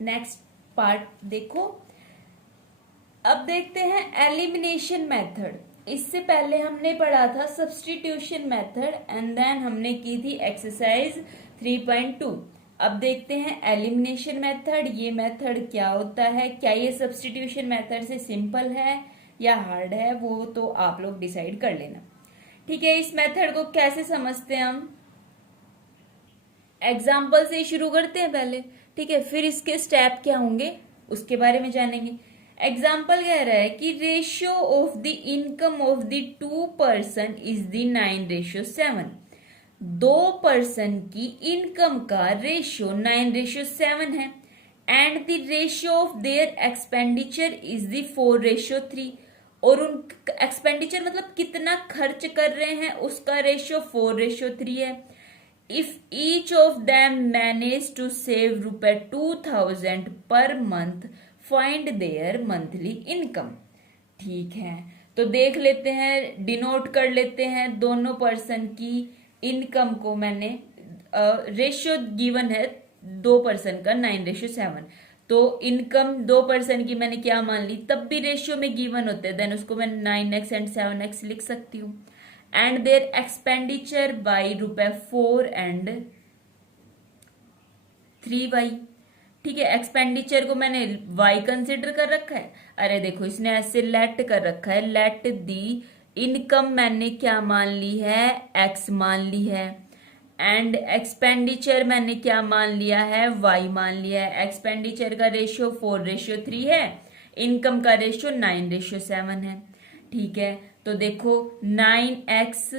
Next part देखो। अब देखते हैं एलिमिनेशन मेथड। इससे पहले हमने पढ़ा था सब्स्टिट्यूशन मेथड एंड देन हमने की थी एक्सरसाइज 3.2। अब देखते हैं एलिमिनेशन मेथड। ये मेथड क्या होता है, क्या ये सब्स्टिट्यूशन मेथड से सिंपल है या हार्ड है, वो तो आप लोग डिसाइड कर लेना। ठीक है, इस मेथड को कैसे समझते हैं हम, एग्जाम्पल से ही शुरू करते हैं पहले। ठीक है, फिर इसके स्टेप क्या होंगे उसके बारे में जानेंगे। एग्जाम्पल कह रहा है कि ratio of the income of the 2 person is the 9:7। 2 person की इनकम का रेशियो 9:7 है and the ratio of their expenditure is the 4:3। और उन एक्सपेंडिचर मतलब कितना खर्च कर रहे हैं उसका रेशियो 4:3 है। If each of them manage to save ₹2,000 per month, find their monthly income। ठीक है, तो देख लेते हैं, डिनोट कर लेते हैं दोनों पर्सन की इनकम को। मैंने रेशियो गिवन है 2 पर्सन का 9:7, तो इनकम 2 पर्सन की मैंने क्या मान ली, तब भी रेशियो में गिवन होते हैं, देन उसको मैं 9x एंड 7x लिख सकती हूँ। And there expenditure by ₹4 and 3y। ठीक है, एक्सपेंडिचर को मैंने y कंसिडर कर रखा है। अरे देखो, इसने ऐसे लेट कर रखा है, लेट दी इनकम मैंने क्या मान ली है, x मान ली है। एंड एक्सपेंडिचर मैंने क्या मान लिया है, y मान लिया है। एक्सपेंडिचर का रेशियो 4:3 है, इनकम का रेशियो 9:7 है। ठीक है, तो देखो 9x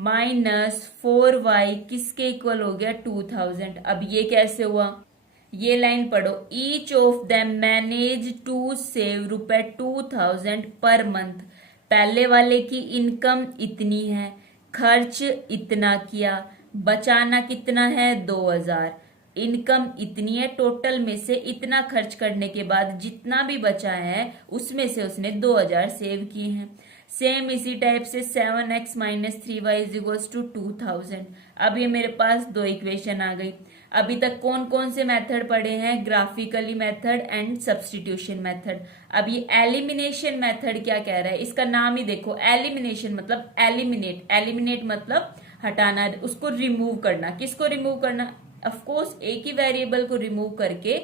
माइनस 4y किसके इक्वल हो गया, 2000। अब ये कैसे हुआ, ये लाइन पढ़ो, each of them manage to save ₹2,000 per month. पहले वाले की इनकम इतनी है, खर्च इतना किया, बचाना कितना है 2000। इनकम इतनी है, टोटल में से इतना खर्च करने के बाद जितना भी बचा है उसमें से उसने 2000 सेव किए हैं। सेम इसी टाइप से 7x minus 3y is equals to 2000। अब ये मेरे पास 2 इक्वेशन आ गई। अभी तक कौन कौन से मेथड पढ़े हैं, graphically method and substitution method. अब ये एलिमिनेशन मेथड क्या कह रहा है, इसका नाम ही देखो, एलिमिनेशन मतलब एलिमिनेट। एलिमिनेट मतलब हटाना, उसको रिमूव करना। किसको रिमूव करना, ऑफ कोर्स एक ही वेरिएबल को रिमूव करके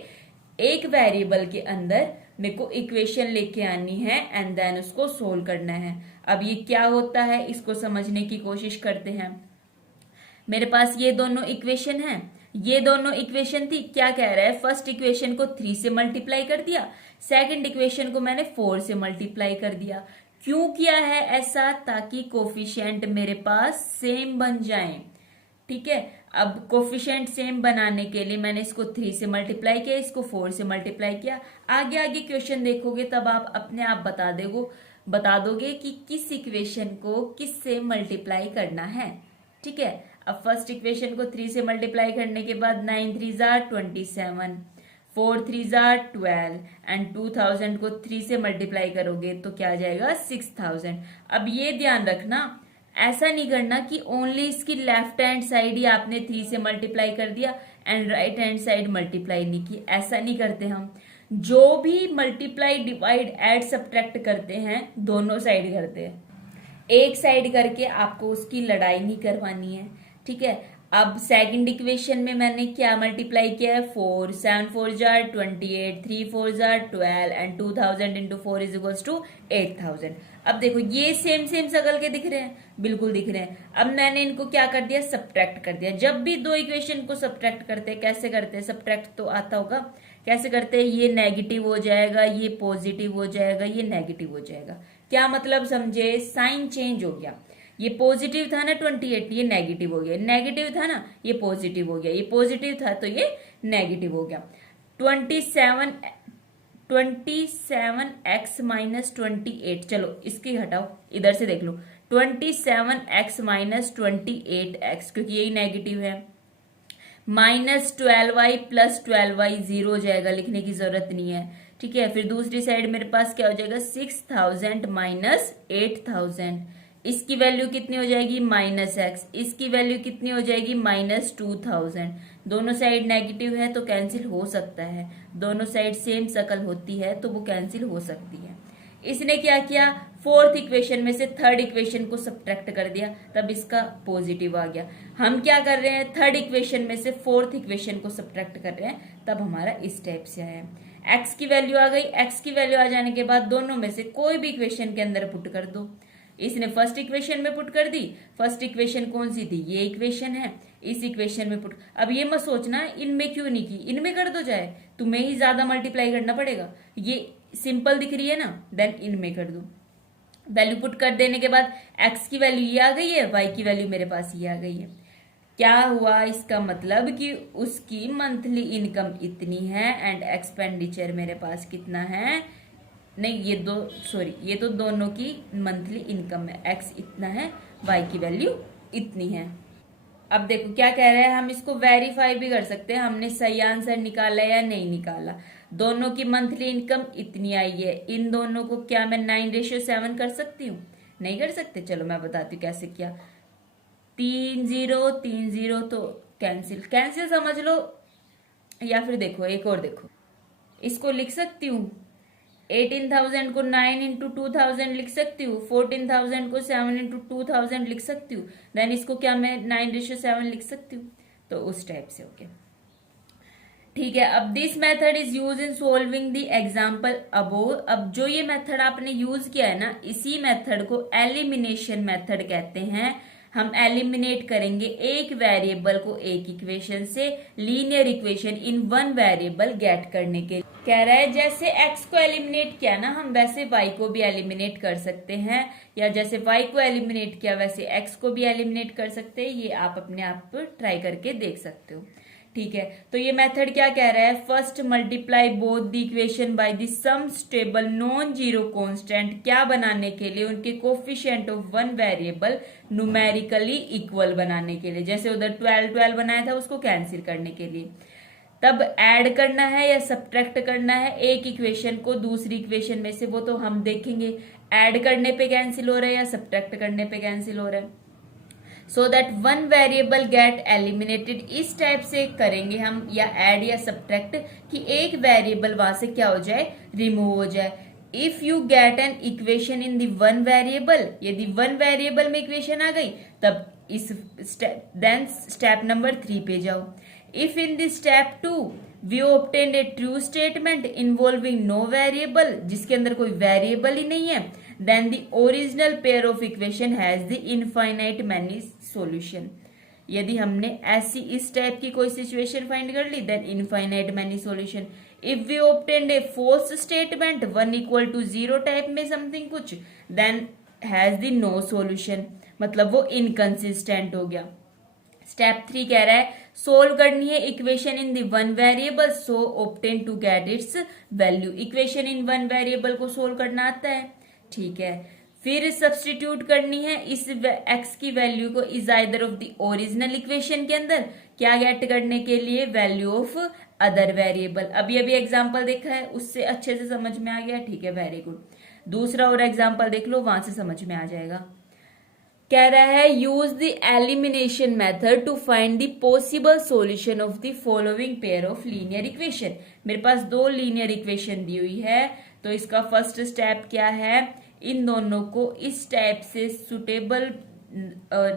एक वेरिएबल के अंदर मेरे को इक्वेशन लेके आनी है एंड देन उसको सोल्व करना है। अब ये क्या होता है इसको समझने की कोशिश करते हैं। मेरे पास ये दोनों इक्वेशन है, ये दोनों इक्वेशन थी, क्या कह रहा है, फर्स्ट इक्वेशन को 3 से मल्टीप्लाई कर दिया, सेकंड इक्वेशन को मैंने 4 से मल्टीप्लाई कर दिया। क्यों किया है ऐसा, ताकि कोफिशिएंट मेरे पास सेम बन जाए। ठीक है, अब कोफिशिएंट सेम बनाने के लिए मैंने इसको 3 से मल्टीप्लाई किया, इसको 4 से मल्टीप्लाई किया। आगे आगे क्वेश्चन देखोगे तब आप अपने आप बता दोगे कि किस इक्वेशन को किस से मल्टीप्लाई करना है। ठीक है, अब फर्स्ट इक्वेशन को 3 से मल्टीप्लाई करने के बाद 9 3 जार 27, 4 3 जार 12 एंड 2000 को 3 से मल्टीप्लाई करोगे तो क्या आ जाएगा 6000। अब ये ध्यान रखना, ऐसा नहीं करना कि ओनली इसकी लेफ्ट हैंड साइड ही आपने 3 से मल्टीप्लाई कर दिया and right hand side multiply नहीं की। ऐसा नहीं करते हम, जो भी मल्टीप्लाई डिवाइड ऐड सब्ट्रैक्ट करते हैं दोनों साइड करते हैं, एक साइड करके आपको उसकी लड़ाई नहीं करवानी है। ठीक है, अब सेकंड इक्वेशन में मैंने क्या मल्टीप्लाई किया है, 4, 7 4 जार 28, 3 4 जार 12 and 2000 into 4 is equals to 8000। अब देखो ये सेम सेम सकल के दिख रहे हैं, बिल्कुल दिख रहे हैं। अब मैंने इनको क्या कर दिया, सब्ट्रैक्ट कर दिया। जब भी 2 इक्वेशन को सब्ट्रैक्ट करते हैं, कैसे करते हैं, सब्ट्रैक्ट तो आता होगा, कैसे करते हैं, ये नेगेटिव हो जाएगा, ये पॉजिटिव हो जाएगा, ये नेगेटिव हो जाएगा। क्या मतलब समझे, साइन चेंज हो गया। ये पॉजिटिव था ना 28, ये नेगेटिव हो गया, नेगेटिव था ना ये पॉजिटिव हो गया, ये पॉजिटिव था तो ये नेगेटिव हो गया। 27x माइनस 28, चलो इसकी हटाओ, इधर से देख लो, 27x माइनस 28x, क्योंकि यही नेगेटिव है, माइनस 12y प्लस 12y 0 हो जाएगा, लिखने की जरूरत नहीं है। ठीक है, फिर दूसरी साइड मेरे पास क्या हो जाएगा, 6000 माइनस 8000, इसकी वैल्यू कितनी हो जाएगी, माइनस x, इसकी वैल्यू कितनी हो जाएगी, माइनस 2000। दोनों साइड नेगेटिव है तो कैंसिल हो सकता है, दोनों साइड सेम शक्ल होती है तो वो कैंसिल हो सकती है। इसने क्या किया, फोर्थ इक्वेशन में से थर्ड इक्वेशन को सब्ट्रैक्ट कर दिया, तब इसका पॉजिटिव आ गया। हम क्या कर रहे हैं, थर्ड इक्वेशन में से फोर्थ इक्वेशन को सब्ट्रैक्ट कर रहे हैं, तब हमारा इस टाइप से आया। एक्स की वैल्यू आ गई, एक्स की वैल्यू आ जाने के बाद दोनों में से कोई भी इक्वेशन के अंदर पुट कर दो। इसने फर्स्ट इक्वेशन में पुट कर दी, फर्स्ट इक्वेशन कौन सी थी, ये इक्वेशन है, इस इक्वेशन में पुट। अब ये मत सोचना इनमें क्यों नहीं की, इनमें कर दो जाए, तुम्हें ही ज्यादा मल्टीप्लाई करना पड़ेगा, ये सिंपल दिख रही है ना, देन इनमें कर दो। वैल्यू पुट कर देने के बाद एक्स की वैल्यू ये आ गई है, वाई की वैल्यू मेरे पास ये आ गई है। क्या हुआ, इसका मतलब कि उसकी मंथली इनकम इतनी है एंड एक्सपेंडिचर मेरे पास कितना है, नहीं ये तो दोनों की मंथली इनकम है, एक्स इतना है, वाई की वैल्यू इतनी है। अब देखो क्या कह रहा है, हम इसको वेरीफाई भी कर सकते हैं, हमने सही आंसर निकाला या नहीं निकाला। दोनों की मंथली इनकम इतनी आई है, इन दोनों को क्या मैं 9:7 कर सकती हूँ, नहीं कर सकते। चलो मैं बताती हूँ कैसे किया। 3 0 तो कैंसिल समझ लो, या फिर देखो एक और देखो, इसको लिख सकती हूँ 18,000 को 9 इंटू 2,000 लिख सकती हूँ, 14,000 को 7 इंटू 2,000 लिख सकती हूँ, देन इसको क्या मैं 9:7 लिख सकती हूँ। तो उस टाइप से ओके, ठीक है। अब this method is use in solving the example above. अब जो ये मेथड आपने यूज किया है ना, इसी मेथड को एलिमिनेशन मेथड कहते हैं। हम एलिमिनेट करेंगे एक वेरिएबल को एक इक्वेशन से linear equation in one variable get करने के लिए। कह रहा है जैसे x को एलिमिनेट किया ना हम, वैसे y को भी एलिमिनेट कर सकते हैं, या जैसे y को एलिमिनेट किया वैसे x को भी एलिमिनेट कर सकते हैं। ये आप अपने आप ट्राई करके देख सकते हो, ठीक है। तो ये मेथड क्या कह रहा है, first multiply both the equation by the some suitable non zero constant, क्या बनाने के लिए, उनके coefficient of one variable numerically equal बनाने के लिए। जैसे उधर 12 बनाया था, उसको कैंसिल करने के लिए। तब ऐड करना है या सब्ट्रैक्ट करना है एक इक्वेशन को दूसरी इक्वेशन में से, वो तो हम देखेंगे। ऐड करने पे कैंसिल हो रहा है या सब्ट्रैक्ट करने पे कैंसिल हो रहा है, so that one variable get eliminated. इस टाइप से करेंगे हम, या ऐड या सब्ट्रैक्ट, कि एक वेरिएबल वहां से क्या हो जाए, रिमूव हो जाए। If you get an equation in the one variable, यदि वन वेरिएबल में इक्वेशन आ गई तब इस देन स्टेप नंबर 3 पे जाओ। If in the step 2 we obtain a true statement involving no variable, जिसके अंदर कोई वेरिएबल ही नहीं है, then the original pair of equation has the infinite many solution। यदि हमने ऐसी इस टाइप की कोई सिचुएशन फाइंड कर ली, then infinite many solution। if we obtained a false statement 1 equal to 0 type में समथिंग कुछ, then has the no solution, मतलब वो इनकंसिस्टेंट हो गया। स्टेप 3 कह रहा है सोल्व करनी है equation in the one variable, so obtain to get its value. Equation in one variable को सोल्व करना आता है, ठीक है। फिर सब्स्टिट्यूट करनी है इस x की वैल्यू को is either of the original equation के अंदर, क्या गेट करने के लिए, वैल्यू ऑफ अदर वेरिएबल। अभी अभी एग्जांपल देखा है, उससे अच्छे से समझ में आ गया, ठीक है, वेरी गुड। दूसरा और एग्जांपल देख लो, वहां से समझ में आ जाएगा। कह रहा है use the elimination method to find the possible solution of the following pair of linear equation. मेरे पास दो लीनियर इक्वेशन दी हुई है, तो इसका फर्स्ट स्टेप क्या है, इन दोनों को इस टाइप से सुटेबल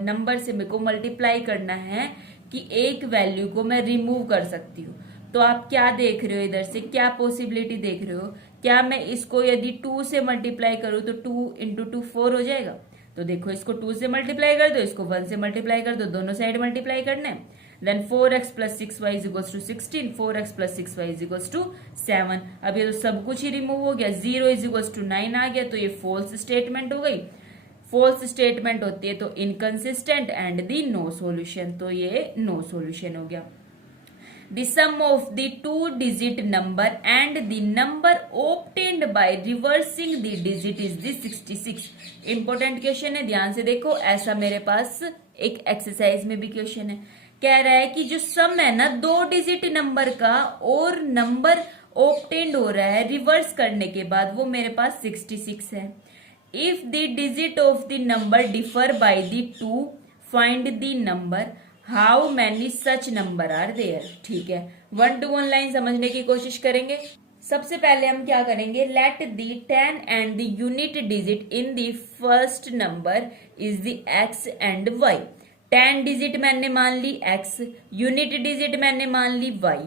नंबर से मेरे को मल्टीप्लाई करना है कि एक वैल्यू को मैं रिमूव कर सकती हूँ। तो आप क्या देख रहे हो इधर से, क्या पॉसिबिलिटी देख रहे हो, क्या मैं इसको यदि 2 से मल्टीप्लाई करूँ तो 2 इंटू 2 4 हो जाएगा। तो देखो इसको 2 से मल्टीप्लाई कर दो, इसको 1 से मल्टीप्लाई कर दो, दोनों साइड मल्टीप्लाई करना है। Then 4x + 6y = 16, 4x + 6y = 7। अब ये तो सब कुछ ही रिमूव हो गया, 0 = 9 आ गया, तो ये फॉल्स स्टेटमेंट हो गई। फॉल्स स्टेटमेंट होती है तो inconsistent and the no solution, तो ये नो सॉल्यूशन हो गया। The sum of the 2-digit number and the number obtained by reversing the digit is the 66। Important question है, ध्यान से देखो। ऐसा मेरे पास एक एक्सरसाइज में भी क्वेश्चन है, कह रहा है कि जो सम है ना 2 डिजिट नंबर का और नंबर ऑब्टेन्ड हो रहा है रिवर्स करने के बाद, वो मेरे पास 66 है। If the digit of the number differ by the 2 find the number. How many such number are there. ठीक है, 1 to 1 लाइन समझने की कोशिश करेंगे। सबसे पहले हम क्या करेंगे, let the 10 and the unit digit in the first number is the x and y। 10 digit मैंने मान ली x, यूनिट डिजिट मैंने मान ली y।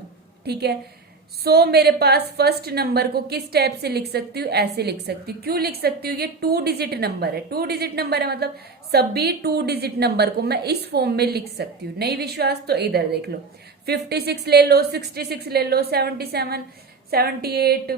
ठीक है, सो मेरे पास फर्स्ट नंबर को किस टाइप से लिख सकती हूँ, ऐसे लिख सकती हूँ। क्यों लिख सकती हूँ, ये 2 डिजिट नंबर है। 2 डिजिट नंबर है मतलब सभी 2 डिजिट नंबर को मैं इस फॉर्म में लिख सकती हूँ। नहीं विश्वास तो इधर देख लो, 56 ले लो, 66 ले लो, 77, 78,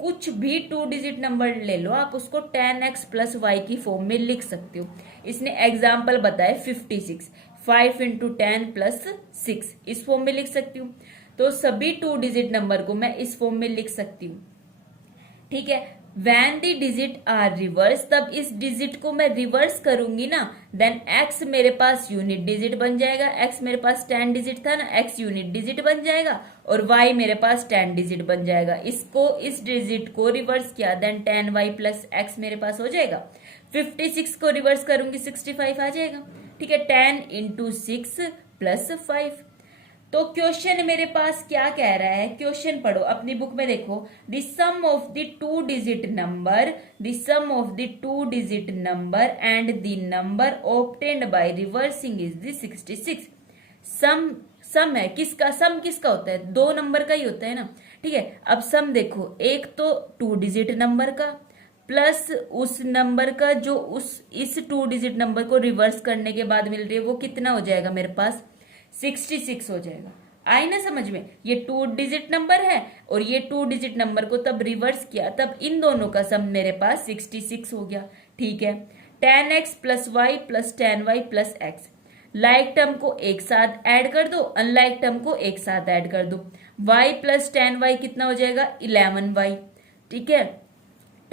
कुछ भी 2 डिजिट नंबर ले लो, आप उसको 10x प्लस y की फॉर्म में लिख सकते हो। इसने एग्जाम्पल बताया 56, 5 इंटू 10 प्लस 6, इस फॉर्म में लिख सकती हूँ। तो सभी 2 डिजिट नंबर को मैं इस फॉर्म में लिख सकती हूँ। ठीक है, when the digit are reverse, तब इस डिजिट को मैं रिवर्स करूंगी ना, देन x मेरे पास यूनिट डिजिट बन जाएगा। x मेरे पास 10 डिजिट था ना, x यूनिट डिजिट बन जाएगा और y मेरे पास 10 डिजिट बन जाएगा। इसको इस डिजिट को रिवर्स किया, देन 10y प्लस x मेरे पास हो जाएगा। 56 को रिवर्स करूंगी 65 आ जाएगा। ठीक है, 10 इंटू 6 प्लस 5। तो क्वेश्चन मेरे पास क्या कह रहा है, क्वेश्चन पढ़ो अपनी बुक में देखो। The sum of the 2 digit number, the sum of the 2 digit number and the number obtained by reversing is the 66। Sum है किसका, सम किसका होता है, 2 नंबर का ही होता है ना। ठीक है, अब सम देखो, एक तो 2 डिजिट नंबर का प्लस उस नंबर का जो इस 2 डिजिट नंबर को रिवर्स करने के बाद मिल रही है, वो कितना हो जाएगा मेरे पास, 66 हो जाएगा। आई ना समझ में, ये 2 डिजिट नंबर है और ये 2 डिजिट नंबर को तब रिवर्स किया, तब इन दोनों का सम मेरे पास 66 हो गया। ठीक है, 10x plus y plus 10y plus x, like term को एक साथ ऐड कर दो, अनलाइक टर्म को एक साथ ऐड कर दो। y प्लस 10y कितना हो जाएगा, 11y। ठीक है,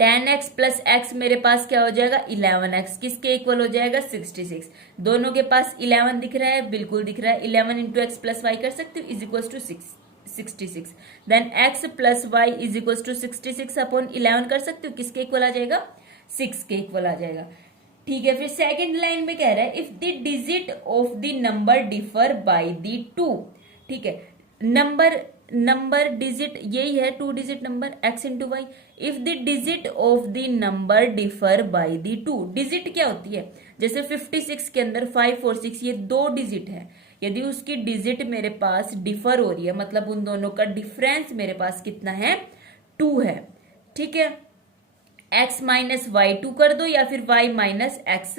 10x प्लस x मेरे पास क्या हो जाएगा, 11x, किसके इक्वल हो जाएगा, 66। दोनों के पास 11 दिख रहा है, बिल्कुल दिख रहा है। 11 इंटू एक्स प्लस वाई कर सकते हो, is equal to 66। Then x plus y is equal to 66 upon 11 कर सकते हो, किसके इक्वल आ जाएगा, 6 के इक्वल आ जाएगा। ठीक है, फिर सेकेंड लाइन में कह रहा है if the digit of the number differ by the 2। ठीक है, नंबर डिजिट यही है 2 digit number, x into y. If the digit of the number differ by the 2, digit क्या होती है, जैसे 56 के अंदर 5 और 6 ये 2 डिजिट है। यदि उसकी डिजिट मेरे पास डिफर हो रही है, मतलब उन दोनों का डिफरेंस मेरे पास कितना है, 2 है। ठीक है, x माइनस वाई 2 कर दो या फिर y माइनस एक्स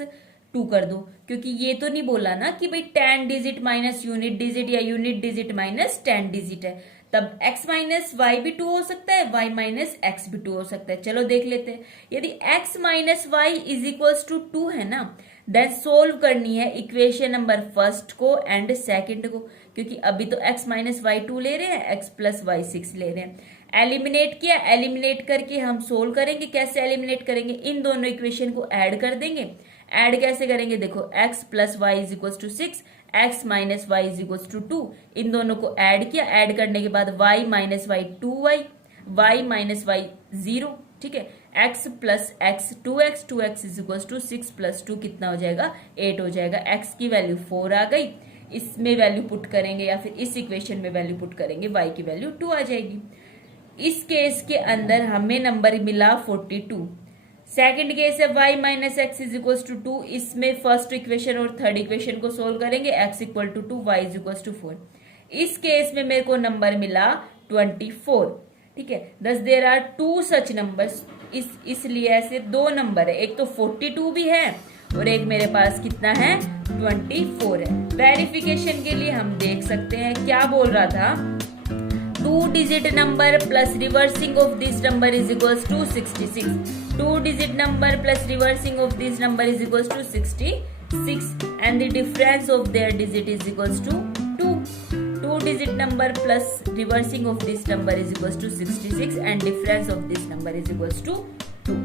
2 कर दो, क्योंकि ये तो नहीं बोला ना कि भाई 10 डिजिट माइनस यूनिट डिजिट या यूनिट डिजिट माइनस 10 डिजिट है, तब x माइनस वाई भी 2 हो सकता है, y माइनस एक्स भी 2 हो सकता है। चलो देख लेते हैं, यदि x minus y is equals to 2 है ना, देन सोल्व करनी है इक्वेशन नंबर फर्स्ट को एंड सेकंड को, क्योंकि अभी तो x माइनस वाई 2 ले रहे हैं, x प्लस वाई 6 ले रहे हैं। एलिमिनेट किया, एलिमिनेट करके हम सोल्व करेंगे। कैसे एलिमिनेट करेंगे, इन दोनों इक्वेशन को ऐड कर देंगे। ऐड कैसे करेंगे, देखो x plus y is equal to 6, x minus y is equal to 2, इन दोनों को ऐड किया। ऐड करने के बाद y minus y 2y, y minus y 0। ठीक है, x plus x 2x, 2x is equal to 6 plus 2 कितना हो जाएगा, 8 हो जाएगा। x की वैल्यू 4 आ गई, इसमें वैल्यू पुट करेंगे या फिर इस इक्वेशन में वैल्यू पुट करेंगे, y की वैल्यू 2 आ जाएगी। इस केस के अंदर हमें नंबर मिला 42। सेकंड केस है y minus x is equal to 2, इसमें फर्स्ट इक्वेशन और थर्ड इक्वेशन को सोल्व करेंगे, x equal to 2, y is equal to 4। इस केस में मेरे को नंबर मिला 24। ठीक है, thus there are 2 such numbers, इसलिए ऐसे 2 नंबर है, एक तो 42 भी है और एक मेरे पास कितना है, 24 है। वेरिफिकेशन के लिए हम देख सकते हैं क्या बोल रहा था, 2 digit number plus reversing of this number is equals to 66। 2 digit number plus reversing of this number is equals to 66 and the difference of their digit is equals to 2। 2 digit number plus reversing of this number is equals to 66 and difference of this number is equals to 2।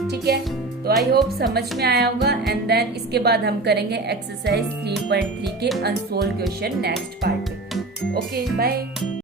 ठीक है, तो I hope समझ में आया होगा। And then इसके बाद हम करेंगे एक्सरसाइज 3.3 के अनसोल्व क्वेश्चन नेक्स्ट पार्ट में। Okay, bye.